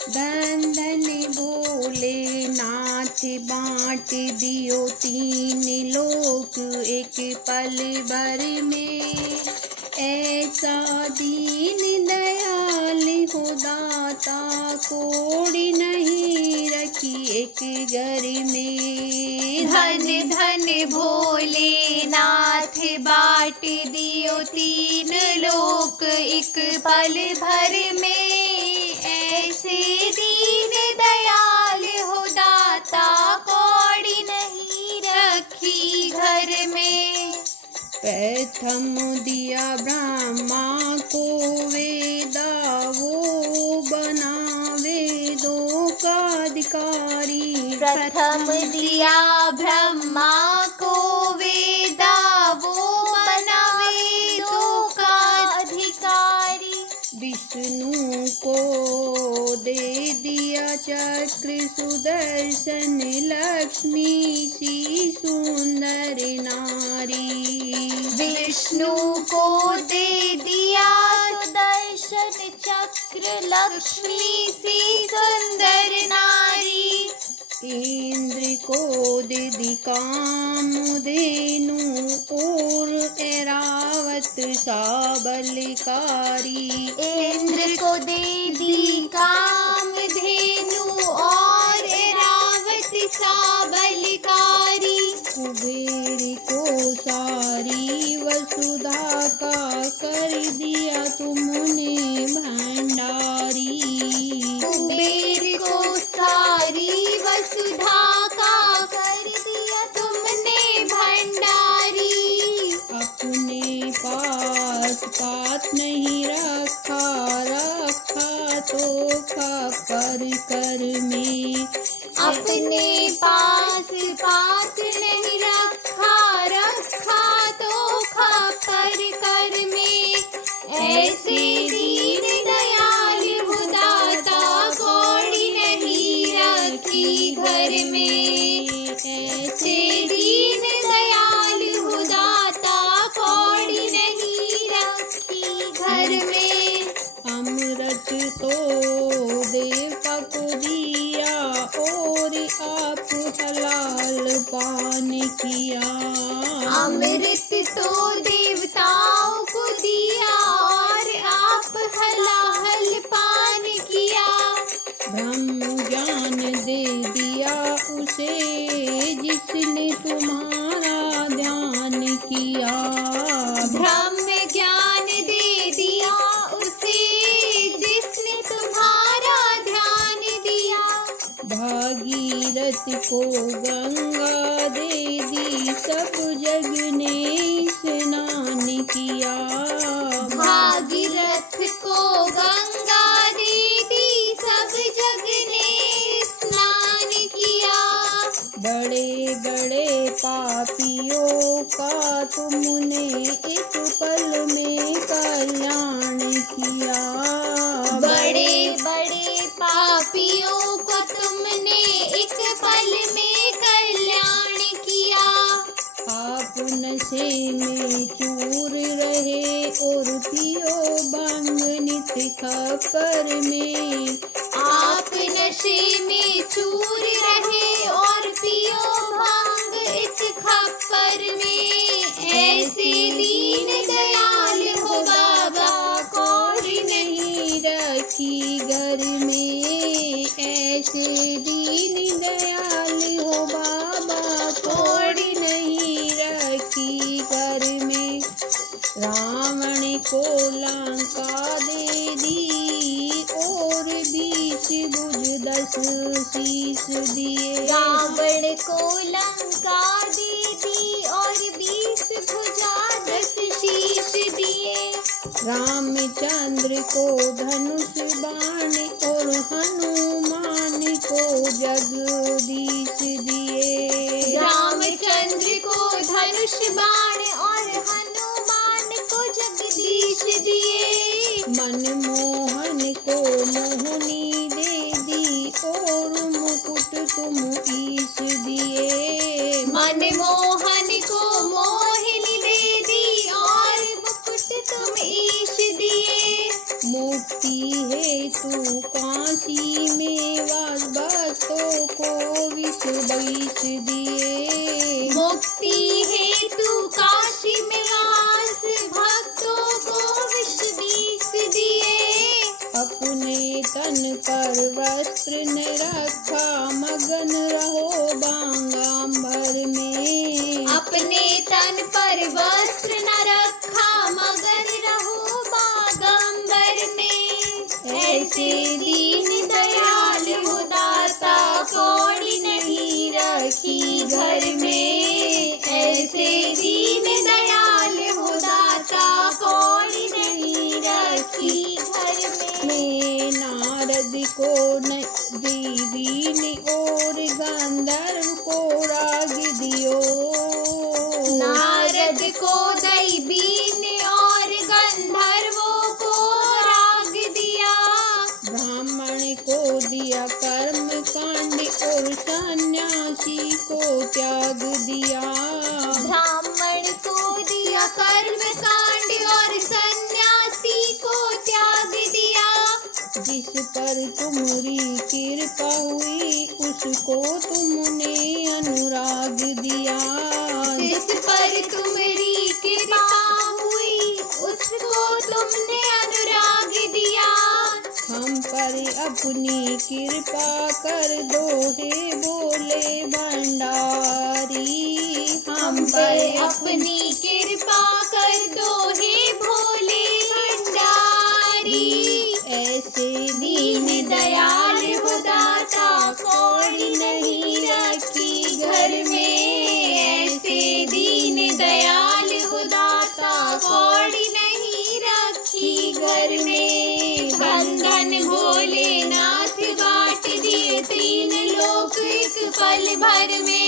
धन धन भोलेनाथ बाँट दियो तीन लोक एक पल भर में। ऐसा दीन दयाल हो दाता कोड़ी नहीं रखी एक घर में। धन धन भोलेनाथ बाँट दियो तीन लोक एक पल भर में। ऐसे दीन दयाल हो दाता कौड़ी नहीं रखी घर में। प्रथम दिया ब्रह्मा को वेदा वो बना वेदों का अधिकारी। प्रथम दिया ब्रह्मा को वेदा वो बना वेदों का अधिकारी। विष्णु को दे दिया चक्र सुदर्शन लक्ष्मी सी सुंदर नारी। विष्णु को दे दिया सुदर्शन चक्र लक्ष्मी सी सुंदर नारी। इंद्र को दे दी कामधेनु और ऐरावत सा बलकारी। इंद्र को दे दी कामधेनु और ऐरावत सा बलकारी। कुबेर को सारी वसुधा का कर दिया तुमने भंडारी। कुबेर को सारी वसुधा का कर दिया तुमने भंडारी। अपने पास पात नहीं रखा तो खपर कर में। अपने पास पात नहीं रखा तो खपर कर में। ऐसे दीन दयाल हो दाता कौड़ी नहीं रखी घर में। ऐसे दीन दयाल हो दाता कौड़ी नहीं रखी घर में। अमृत तो देवता को दिया और आप हलाल पान किया। अमृत तो देवताओं को दिया और आप हलाल पान किया। ब्रह्म ज्ञान दे दिया उसे जिसने तुम्हारा ध्यान किया। ब्रह्म ज्ञान दे दिया उसे जिसने तुम्हारा ध्यान दिया। भागीरथ को गंगा दे दी सब जग ने स्नान किया। भागीरथ को गंगा दे दी सब जग ने स्नान किया। बड़े बड़े पापियों का तुमने एक पल में कल्याण किया। बड़े बड़े पापियों को तुमने एक पल में कल्याण किया। आप नशे में चूर रहे और पियो भांग नित खपर में। आप नशे में चूर रहे और पियो भांग एक खप्पर में। ऐसे दीन दयाल हो बाबा कौड़ी नहीं रखी घर में। ऐसे दीन दयाल हो बाबा कौड़ी नहीं रखी घर में। रावण को लंका दे दी और 20 भुज 10 शीश दिए। रावण को लंका दे दी और 20 भुजा 10 शीश दिए। रामचंद्र को धनुष बाण और हनुमान को जगदीश दिए। रामचंद्र को धनुष बाण और हनुमान को जगदीश दिए। मनमोहन को मोहनी दे दी और मुकुट तुम ईश दिए। मनमोहन को मोहिनी दे दी और मुकुट तुम ईश दिए। मुक्ति हेतु काशी भक्तों को विष बैस दिए। मुक्ति हेतु काशी में वास, भक्तों को विष बीस दिए। अपने तन पर वस्त्र न रखा, मगन रहो बांगाम्बर में। अपने तन पर वस्त्र न रखा, मगन रहो बागंबर में। ऐसे दीन दयाल हो दाता, कौड़ी नहीं रखी घर में। ऐसे दीन दयाल हो दाता, कौड़ी नहीं रखी घर में। मैं नारद को न देवी ने और गंधर्व को राग दियो। नारद को दैवी ने और गंधर्वों को राग दिया। ब्राह्मण को दिया कर्म कांड और सन्यासी को त्याग दिया। ब्राह्मण को दिया कर्म कांड और सन्यासी को त्याग दिया। जिस पर तुम्हारी कृपा हुई, उसको तुमने अनुराग दिया। जिस पर तुम्हारी कृपा हुई, उसको तुमने अनुराग दिया। हम पर अपनी कृपा कर दो हे भोले भंडारी। हम पर अपनी कृपा कर दो हे भोले भंडारी। ऐसे दीन दयाल हो दाता, कौड़ी नहीं रखी घर में। ऐसे दीन दयाल हो दाता, कौड़ी नहीं रखी घर में। धन धन भोलेनाथ बांट दिए तीन लोक एक पल भर में।